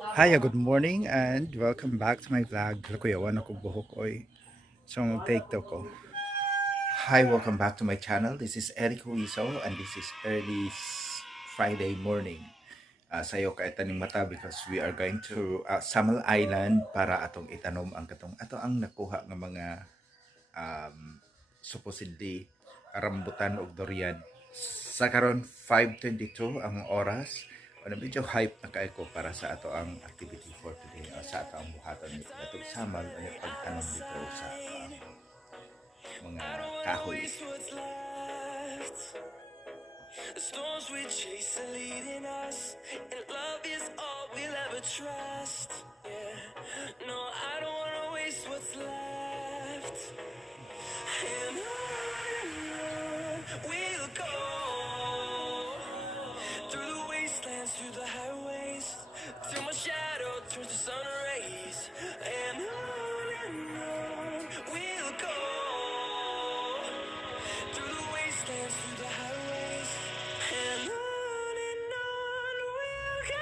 Hi, good morning and welcome back to my vlog. Lakuyawan ako buhok oy. So, take to ko. Hi, welcome back to my channel. This is Eric Huiso and this is Friday morning. Sayo ka itaning mata because we are going to Samal Island para atong itanom ang katong ato ang nakuha ng mga supposedly rambutan o durian. Sa karon 5:22 ang oras. Ano medyo hype na kayo ko para sa ato ang activity for today o sa ato ang buhaton nito. Itong samal o yung pagtanom dito sa mga kahoy. The storms we chase are leading us, and love is all we'll ever trust. Yeah, no, I don't wanna waste what's left. And on we'll go, through the wastelands, through the highways, till my shadow turns to sun rays. And on we'll go, through the wastelands, through the highways, and on we'll go.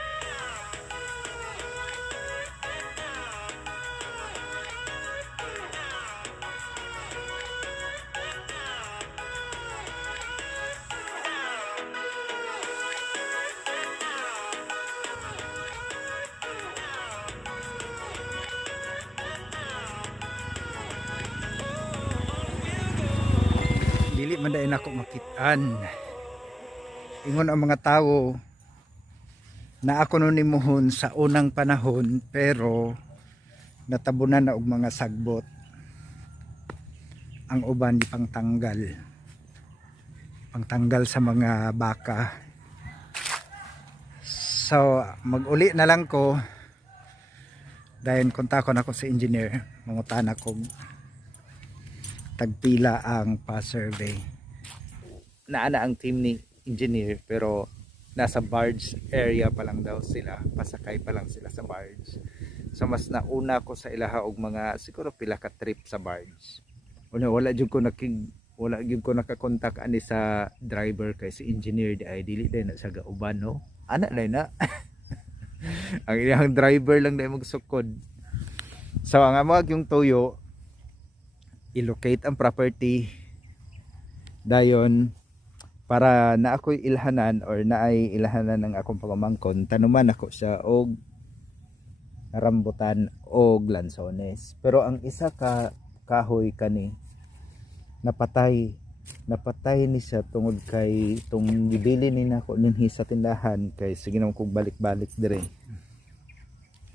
Dili man dahil ako makitaan. Ingon ang mga tao na ako nun imuhon sa unang panahon pero natabunan na og mga sagbot. Ang uban di pangtanggal sa mga baka. So mag-uli na lang ko dahil kontakon ako sa engineer, mangutan ako tagpila ang pa-survey. Naana ang team ni engineer pero nasa barge area pa lang daw sila, pasakay pa lang sila sa barge. So mas nauna ko sa ilaha og mga siguro pila ka trip sa barge. Wala jud ko nakakontak ani sa driver kay si engineer di ay dili din na sa gauban no. Ana lay na. Ang iyang driver lang dai magsukod. So ang amag yung tuyo i-locate ang property dayon para na ako'y ilahanan or naay ilahanan ng akong pamangkon, tanuman ako siya og rambutan og lasones. Pero ang isa ka kahoy kani napatay ni siya tungod kay itong gibili ni nako ninhi sa tindahan kay sige naman kog balik-balik dire.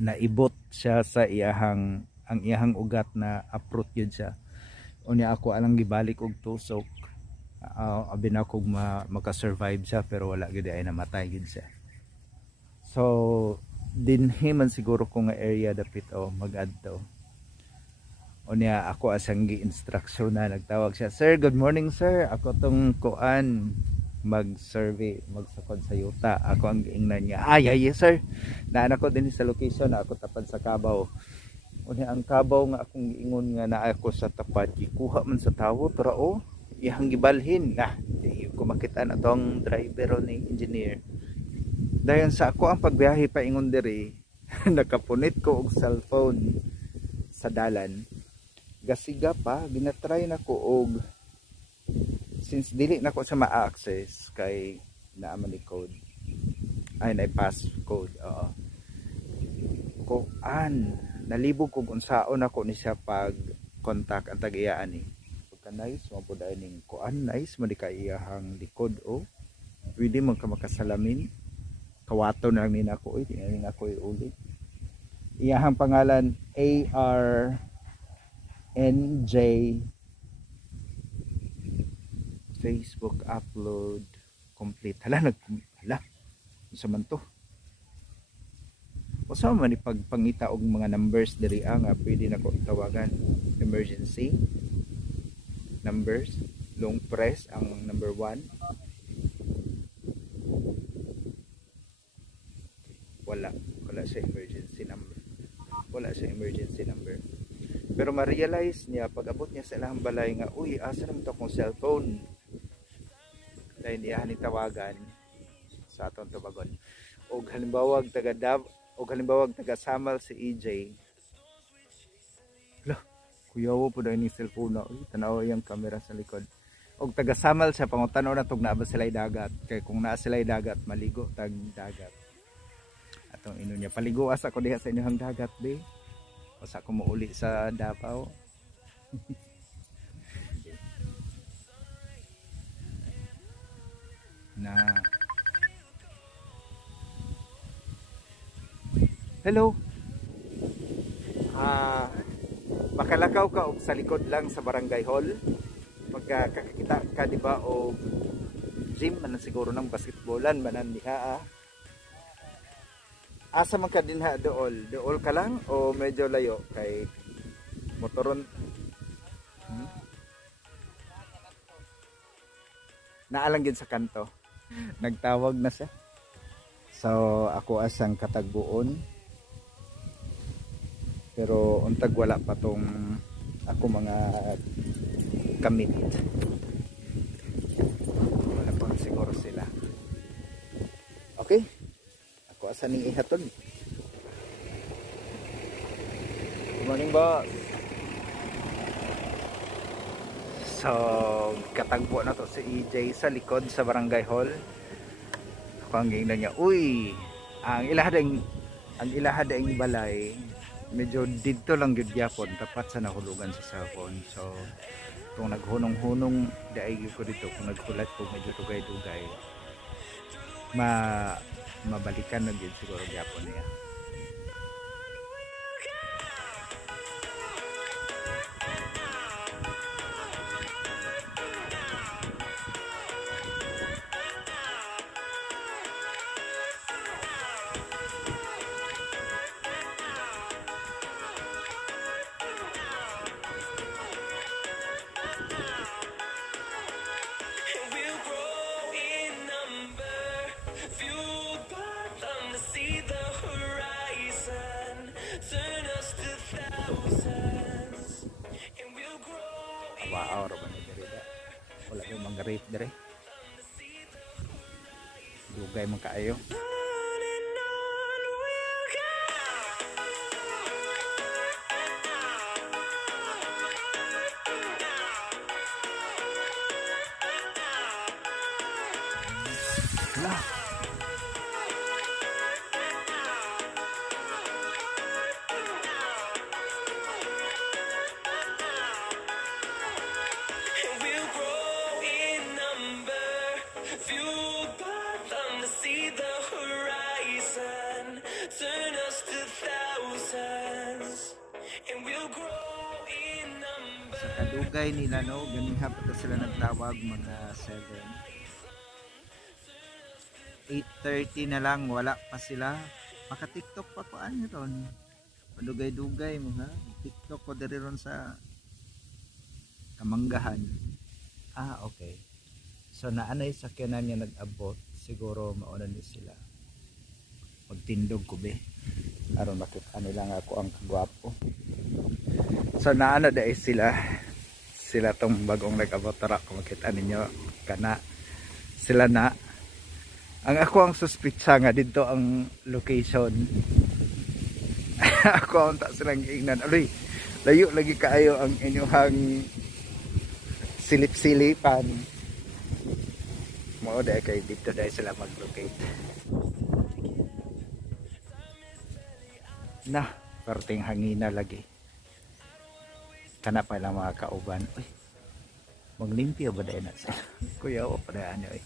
Naibot siya sa ang iyahang ugat na uproot yun siya. Unya ako alang gibalik og tusok, abi na kog maka-survive siya pero wala gid ay namatay gid siya. So dinhi man siguro ko nga area dapit mag-adto. Unya ako asang gi-instruction na nagtawag siya, "Sir, good morning sir. Ako tong kuan mag-survey, magsakod sa yuta." Ako ang giingnan niya, "Ay, sir. Naa ko din sa location na ako tapad sa Kabaw." Unya ang Kabaw nga akong giingon nga naa ako sa tapad, gikuha man sa tawo pero iyang gibalhin na di ko makita na tong driver ni engineer. Dayon sa ako ang pagbiyahe pa ingon diri nakapunit ko og cellphone sa dalan. Gasiga pa ginatry na ko og since dili na ko sa ma-access kay naa man ni code ay na pass code nalibog kung unsaon ako ni siya pag contact ang tag-iyaan ni pagka nice mo po dahil ning kuan nice mo di ka iyahang likod pwede mo ka makasalamin kawato na lang nina ko di na ako ulit iyahang pangalan ARNJ Facebook upload complete hala sa man to o sa man ipagpangita og mga numbers diri nga pwede na ko tawagan emergency numbers long press ang number 1 wala sa emergency number pero ma-realize niya pag abot niya sa ilang balay nga uy asa naman to akong cellphone dahil niya tawagan sa atong tubagon og halimbawa taga o halimbawa taga Samal si EJ. Lo, kuyawo po daw ni cellphone na. Uy, tanaw yung camera sa likod. Og taga Samal siya pangutanaw na tog naa ba sila'y dagat. Kay kung naa sila'y dagat, maligo tag dagat. Atong ino niya paligo asa ko diha sa inyong dagat be. O sa ko mouli sa Davao. Na hello. Makalakaw ka og sa likod lang sa barangay hall. Pagka kakakita ka di ba o gym man siguro ng basketballan manan diha. Asa man ka dinha dool? Dool ka lang o medyo layo kay motoron? Naalang gid sa kanto. Nagtawag na siya. So ako asang katagbuon. Pero untag wala pa tong ako mga kamit. Wala pa siguro sila. Okay. Ako asa ning ihatod. Good morning, boss. So, katagbo na to si EJ sa likod sa barangay hall. Ako ang gingnan niya, uy, ang ilahadeng balay, medyo dito lang yun yapon, tapat sa nahulugan sa cellphone. So, kung naghunong-hunong, daig ko dito, kung naghulat ko medyo dugay-dugay, mabalikan na yun siguro yapon niya. Wow, raman diri da. Wala may mga rate diri. Dugay man kaayo. Sa kadugay nila no, ganing hapon sila nagtawag mga 8:30 na lang, wala pa sila. Maka TikTok pa ko ano ron. Padugay-dugay mo ha. TikTok ko diri ron sa Kamanggahan. Okay. So naanay sakyanan niya nag-abot, siguro mauna ni sila. Magtindog ko be. Aron makita nila nga ako ang kagwapo. So naana dai sila tong bagong nag-abot tara kung makita ninyo kana sila na. Ang ako ang suspitsa nga dito ang location. Ako ang ta silang giingnan. Aloy, layo lagi kaayo ang inyong silip-silipan. Mao dai kay dito dai sila mag-locate. Na, perting hangina lagi. Kana pa lang mga kauban. Uy, maglimpyo ba dahil na sila? Kuya, o pa dahil niyo eh.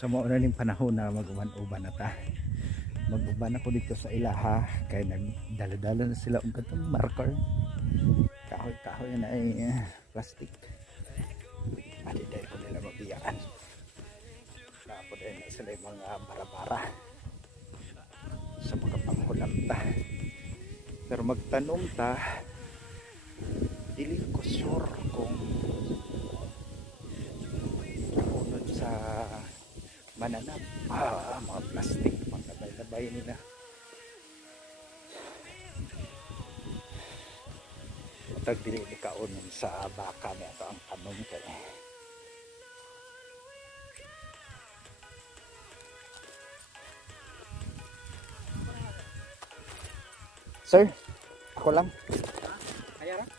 So mauna ning panahon na mag-uban na ta. Mag-uban ako dito sa ilaha kay nagdala-dala na sila og katong marker. Kahoy na ay plastic. Aliday ko nila mabiyaan. Rapod ay na sila mga bara-bara sa pagkapanghulam ta. Pero magtanong ta, dili ko sure kung unod sa mananap mga plastic labay nila. Tag dili ni kaunon sa baka ni ato ang tanong kay Sir, ako lang.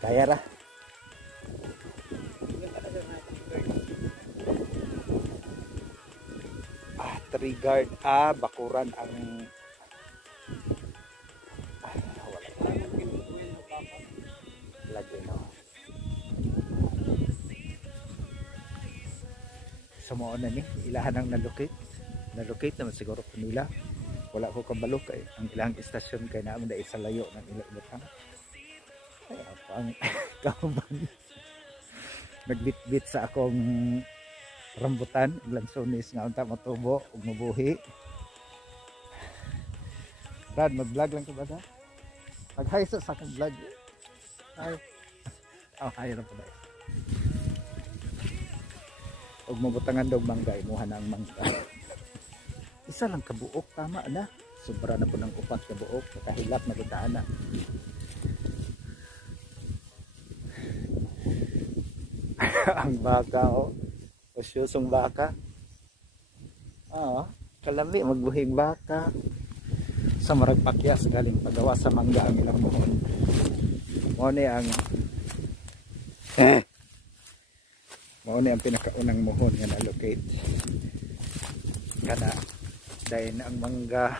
Kaya ra. Tree guard, bakuran ang wala lagi no. Sumo na ni ilahan ang nalocate naman siguro ko nila. Wala ko kabalo kay ang ilang istasyon kay naman dai sa layo ng ilang ay pang kauban nagbitbit sa akong rambutan, lasones nga unta matubo ug mabuhi. Brad, mag-vlog lang ko ba ta? Mag-hi sa akong vlog. Hi. Hi ra po dai. Ug mabutangan daw mangga, imuha na ang mangga. Isa lang kabuok tama na. Sobra na po ng upat kabuok, kahilap na kita na. Ang baka Usyosong baka. Kalami magbuhing baka. Sa marag pakyas galing pagawa sa mangga ang ilang mohon. Mao ni ang pinakaunang mohon nga na-allocate. Kana dahil ang mangga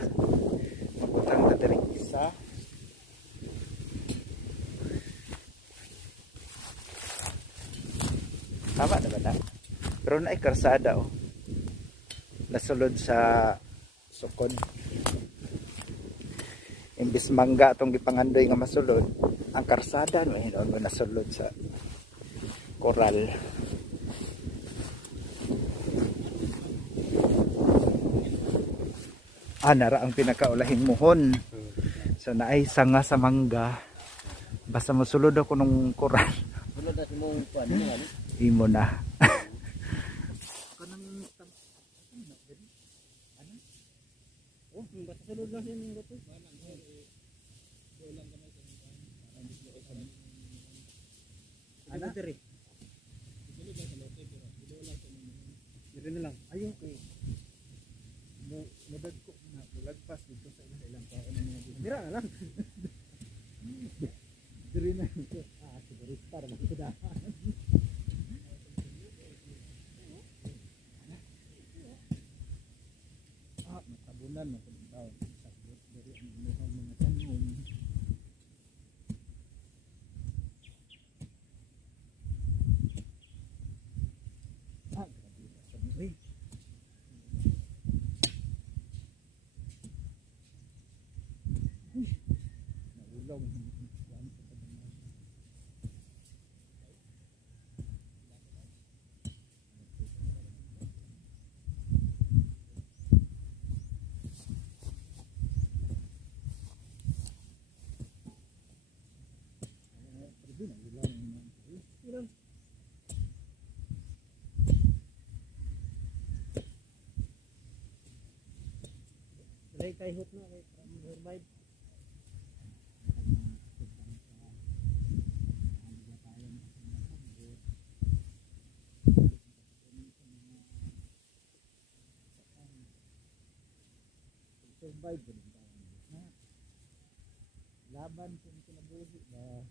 mabutang ta diri isa. Tama na ba na? Pero na ay karsada nasulod sa sukod. Imbis mangga itong gipangandoy nga masulod, ang karsada nasulod sa koral. Nara ang pinakaulahing muhon. So naay sanga sa mangga. Basta masulod ako nung koral. Sulod na si mong kuan imo na. Basta sulod lang siya ng gato. Ano diri? Diri na lang. Ayun kay. Mudad ko na bulagpas dito sa ilang kaon ng mga Dira na lang. diri na. Siguro para makita. Matabunan mo kung daw sabot diri ang mga tanom. Grabe sa muri. Naulaw. Dry kay hot na kay survive. Survive din na. Laban kung kinabuhi ba.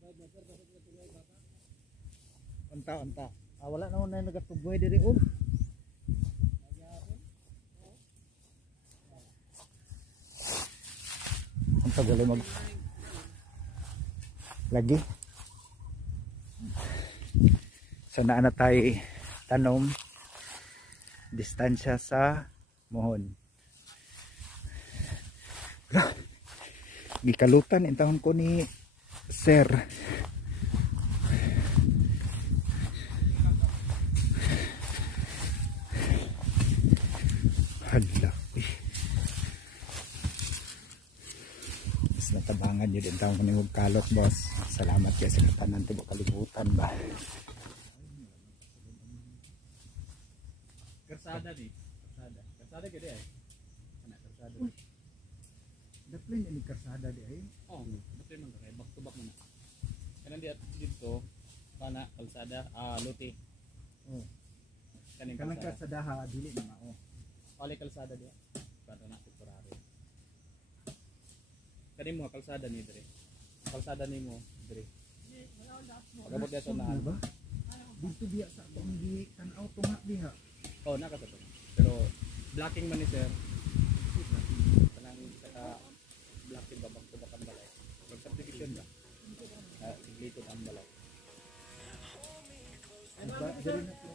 Survive na sir kasi tuloy baka. Unta. Wala na una nagatubuhay diri Tagalay mag lagi sana na tayo tanom distansya sa mohon. Wala. Gikalutan intahon ko ni sir. Hala. Mas natabangan yun din taong kanimog kalot, boss. Salamat kayo sa katanan. Tibo kalibutan ba? Karsada ni. Karsada. Karsada ka di ay. Anak karsada. Daplin ini karsada di ay. Oh, dapat man kay back to back man. Kanan di dito kana kalsada, lote. Oh. Kaning Kanang kalsada. karsada ha dili na mao. Ali kalsada di. Para na temporary. Kani mo kalsada ni dire. Kalsada ni mo dire. Pagabot dito na. Ba? Dito biya sa atong di tan-aw tunga diha. Oh, nakasato. Pero blocking man ni sir. Kanang saka blocking babak to bakang balay. Pag subdivision ba? Siglikod ang balay. Ba diri na po.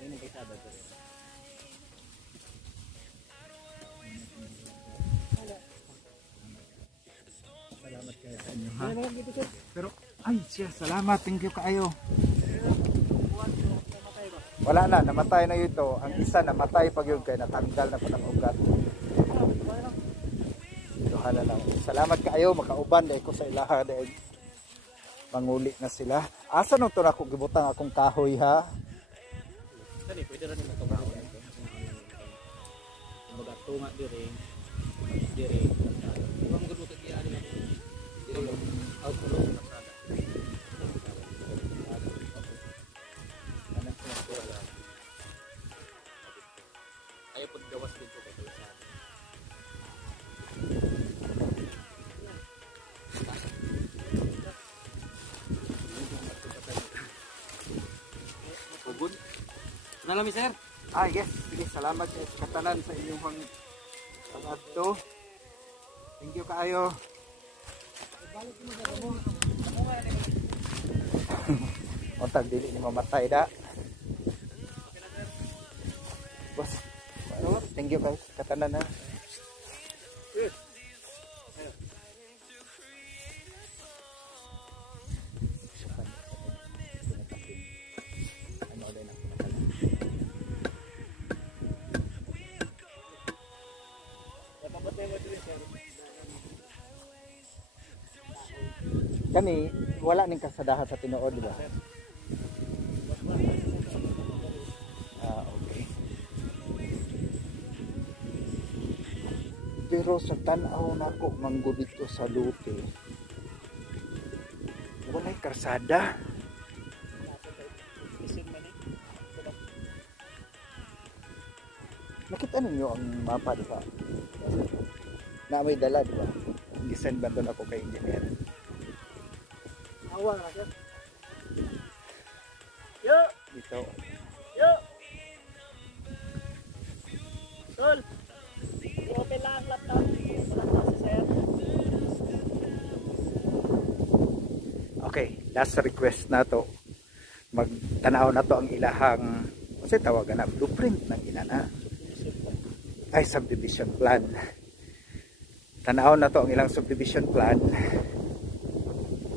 Ayun ang kalsada dire. Salamat kayo sa inyo ha. Pero ay siya, salamat, thank you kaayo. Wala na, namatay na ito. Ang isa namatay pag yun kay natanggal na po ng ugat. Duhala lang. Salamat kaayo, makauban dahil ko sa ilaha dahil manguli na sila. Asa nung ito na ako gibutang akong kahoy ha? Kani pwede ra ni matumaw ito. Kumbaga tunga dire. Dire. Iba mo gud kay ani lang. Dire yung outro ng kalsada. Anak ko wala. Ayo pud gawas dito kay kalsada. Ubun. Nalami sir. Ah yes, sige, salamat sa katanan sa inyong pag-adto. Thank you kaayo. O tag dili ni mamatay da. Boss. Thank you guys, katanan na. Kani wala ning kasadahan sa tinuod, di ba? Ah, okay. Pero sa tan-aw nako manggo dito sa Lute. Walay karsada. Nakita ninyo ang mapa, di ba? Na may dala, di ba? Gisend ba doon ako kay engineer? Awa na sir. Yo, Dito. yo. Tol. Okay lang ang laptop. Wala si sir. Okay, last request na to. Magtanaw na to ang ilahang kasi tawagan na blueprint ng inana. Ay, subdivision plan. Tanaw na to ang ilang subdivision plan.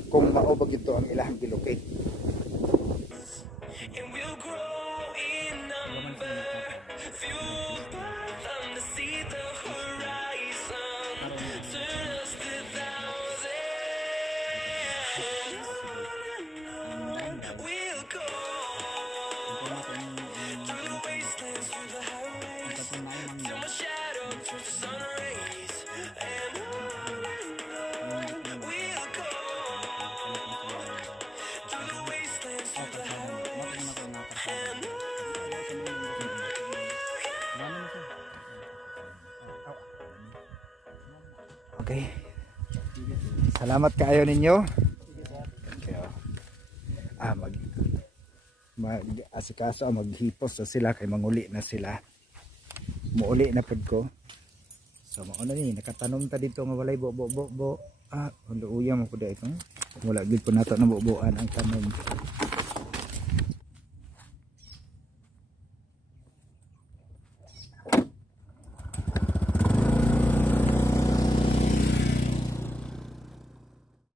Kung maubag ito ang ilahang gilocate. And we'll grow in number, fueled by them to see the horizon, turn us to thousands. We'll go through the wastelands, through the highways, till my shadow turns to sun rays. And we'll go through the wastelands, through the highways. Okay. Salamat kaayo ninyo. Okay. Asikaso maghipos na sila kay manguli na sila. Muuli na pud ko. So mao na ni nakatanom ta dito nga walay bo. Uya mo pud ito. Wala gid po nato na bubuan ang tanom.